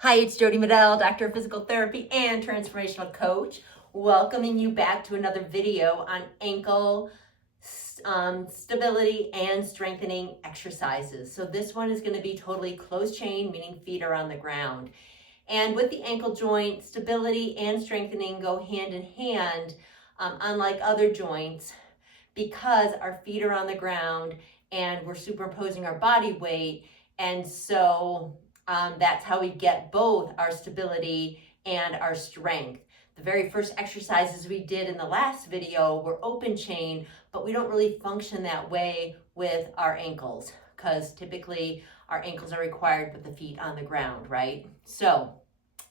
Hi, it's Jodi Medell, Doctor of Physical Therapy and Transformational Coach, welcoming you back to another video on ankle stability and strengthening exercises. So this one is going to be totally closed chain, meaning feet are on the ground. And with the ankle joint, stability and strengthening go hand in hand, unlike other joints, because our feet are on the ground and we're superimposing our body weight. And so that's how we get both our stability and our strength. The very first exercises we did in the last video were open chain, but we don't really function that way with our ankles because typically our ankles are required with the feet on the ground, right? So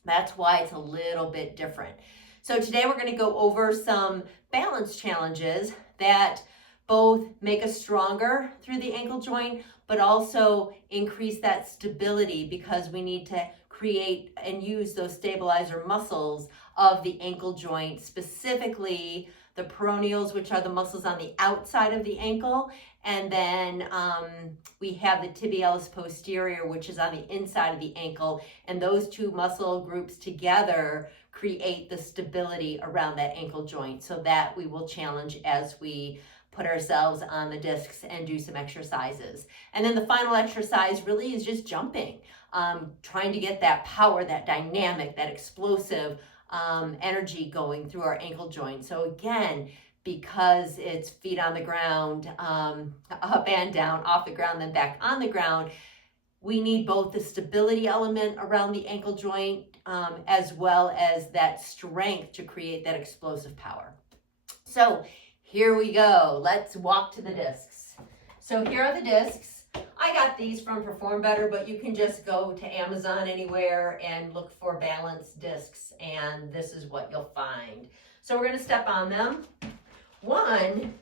that's why it's a little bit different. So today we're going to go over some balance challenges that both make us stronger through the ankle joint, but also increase that stability because we need to create and use those stabilizer muscles of the ankle joint, specifically the peroneals, which are the muscles on the outside of the ankle, and then we have the tibialis posterior, which is on the inside of the ankle, and those two muscle groups together create the stability around that ankle joint. So that we will challenge as we put ourselves on the discs and do some exercises. And then the final exercise really is just jumping, trying to get that power, that dynamic, that explosive energy going through our ankle joint. So again, because it's feet on the ground, up and down, off the ground, then back on the ground, we need both the stability element around the ankle joint as well as that strength to create that explosive power. So here we go. Let's walk to the discs. So here are the discs. I got these from Perform Better, but you can just go to Amazon anywhere and look for balance discs, and this is what you'll find. So we're going to step on them. One,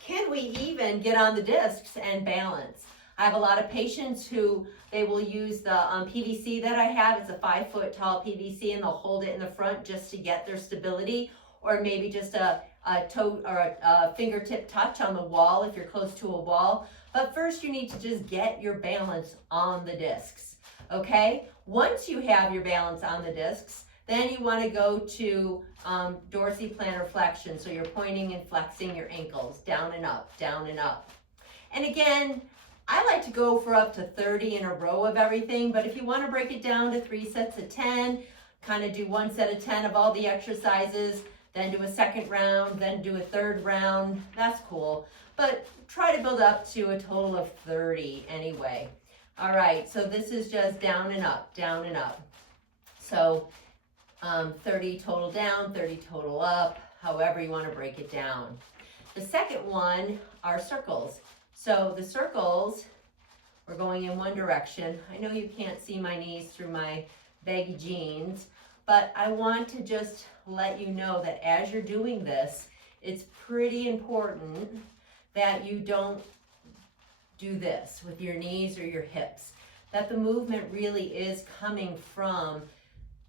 can we even get on the discs and balance? I have a lot of patients who they will use the PVC that I have. It's a 5-foot tall PVC, and they'll hold it in the front just to get their stability, or maybe just a toe or a fingertip touch on the wall if you're close to a wall. But first you need to just get your balance on the discs, okay? Once you have your balance on the discs, then you want to go to dorsiplantar flexion. So you're pointing and flexing your ankles down and up, down and up. And again, I like to go for up to 30 in a row of everything, but if you want to break it down to 3 sets of 10, kind of do 1 set of 10 of all the exercises, then do a second round, then do a third round, that's cool. But try to build up to a total of 30 anyway. All right, so this is just down and up, down and up. So 30 total down, 30 total up, however you want to break it down. The second one are circles. So the circles, we're going in one direction. I know you can't see my knees through my baggy jeans, but I want to just let you know that as you're doing this, it's pretty important that you don't do this with your knees or your hips, that the movement really is coming from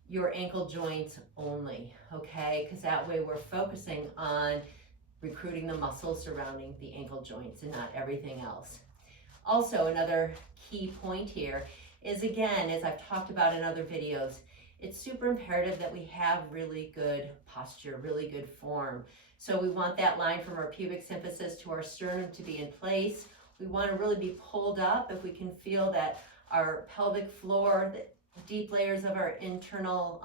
your ankle joints only, okay? Because that way we're focusing on recruiting the muscles surrounding the ankle joints and not everything else. Also, another key point here is, again, as I've talked about in other videos, it's super imperative that we have really good posture, really good form. So we want that line from our pubic symphysis to our sternum to be in place. We want to really be pulled up if we can feel that our pelvic floor, the deep layers of our internal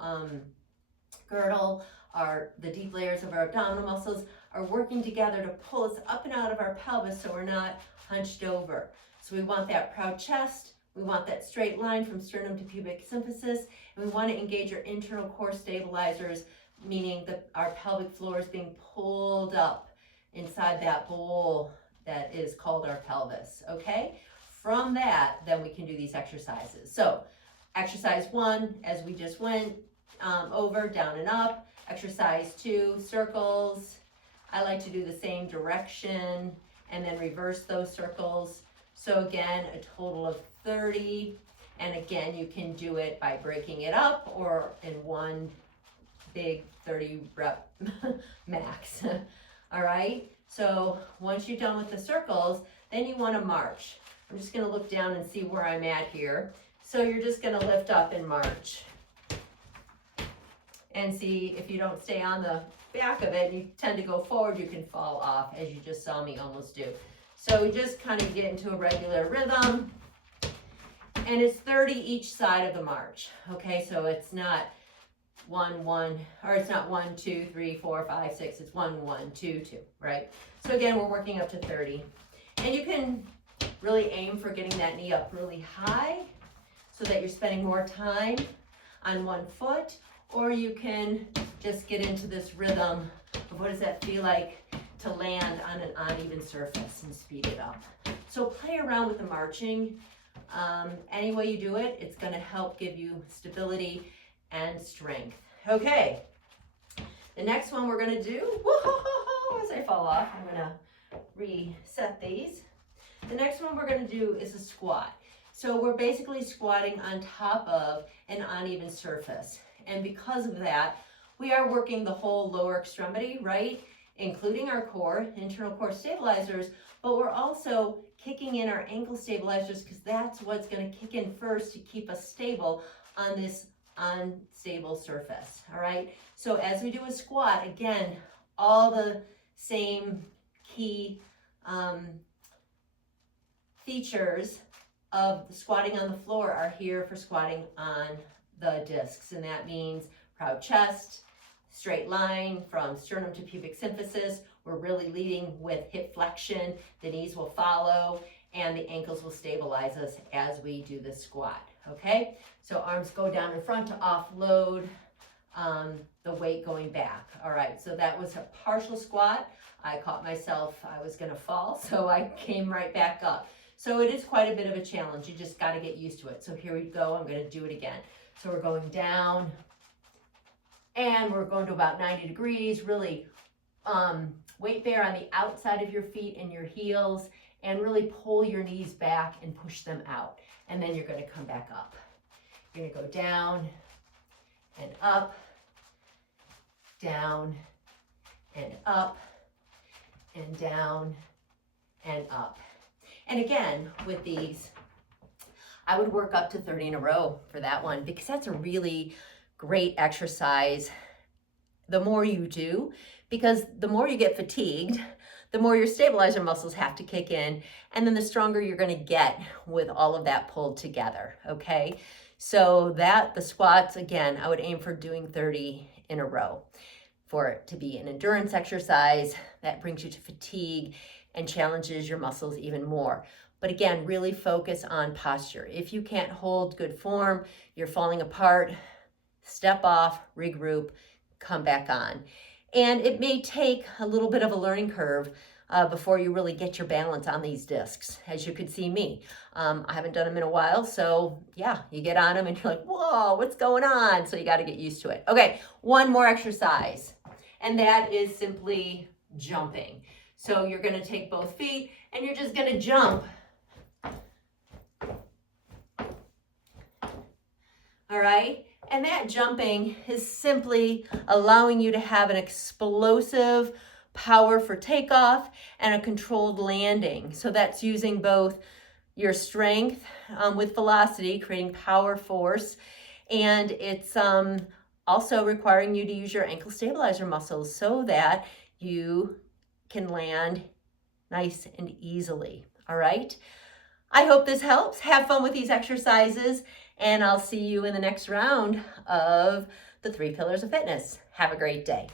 girdle, the deep layers of our abdominal muscles are working together to pull us up and out of our pelvis so we're not hunched over. So we want that proud chest. We want that straight line from sternum to pubic symphysis, and we want to engage our internal core stabilizers, meaning that our pelvic floor is being pulled up inside that bowl that is called our pelvis, okay? From that, then we can do these exercises. So exercise 1, as we just went over, down and up. Exercise 2, circles. I like to do the same direction and then reverse those circles. So again, a total of 30. And again, you can do it by breaking it up or in one big 30 rep max. All right. So once you're done with the circles, then you want to march. I'm just going to look down and see where I'm at here. So you're just gonna lift up and march. And see, if you don't stay on the back of it, you tend to go forward, you can fall off, as you just saw me almost do. So we just kind of get into a regular rhythm. And it's 30 each side of the march. Okay, so it's not 1, 1, or it's not 1, 2, 3, 4, 5, 6. It's 1, 1, 2, 2, right? So again, we're working up to 30. And you can really aim for getting that knee up really high so that you're spending more time on one foot, or you can just get into this rhythm of what does that feel like to land on an uneven surface and speed it up. So play around with the marching. Any way you do it, it's going to help give you stability and strength. Okay, the next one we're going to do, as I fall off, I'm going to reset these. The next one we're going to do is a squat. So we're basically squatting on top of an uneven surface. And because of that, we are working the whole lower extremity, right? Including our core, internal core stabilizers, but we're also kicking in our ankle stabilizers because that's what's going to kick in first to keep us stable on this unstable surface, all right? So as we do a squat, again, all the same key features of the squatting on the floor are here for squatting on the discs, and that means proud chest, straight line from sternum to pubic symphysis. We're really leading with hip flexion. The knees will follow, and the ankles will stabilize us as we do the squat, okay? So arms go down in front to offload the weight going back. All right, so that was a partial squat. I caught myself, I was gonna fall, so I came right back up. So it is quite a bit of a challenge. You just gotta get used to it. So here we go, I'm gonna do it again. So we're going down, and we're going to about 90 degrees, really weight bear on the outside of your feet and your heels, and really pull your knees back and push them out. And then you're gonna come back up. You're gonna go down and up, down and up, and down and up. And again, with these, I would work up to 30 in a row for that one, because that's a really great exercise the more you do, because the more you get fatigued, the more your stabilizer muscles have to kick in, and then the stronger you're going to get with all of that pulled together, okay? So the squats, again, I would aim for doing 30 in a row for it to be an endurance exercise that brings you to fatigue and challenges your muscles even more. But again, really focus on posture. If you can't hold good form, you're falling apart, step off, regroup, come back on. And it may take a little bit of a learning curve before you really get your balance on these discs. As you could see me, I haven't done them in a while. So yeah, you get on them and you're like, whoa, what's going on? So you got to get used to it. Okay, one more exercise, and that is simply jumping. So you're going to take both feet and you're just going to jump. All right, and that jumping is simply allowing you to have an explosive power for takeoff and a controlled landing. So that's using both your strength with velocity, creating power force, and it's also requiring you to use your ankle stabilizer muscles so that you can land nice and easily. All right, I hope this helps. Have fun with these exercises, and I'll see you in the next round of the 3 Pillars of Fitness. Have a great day.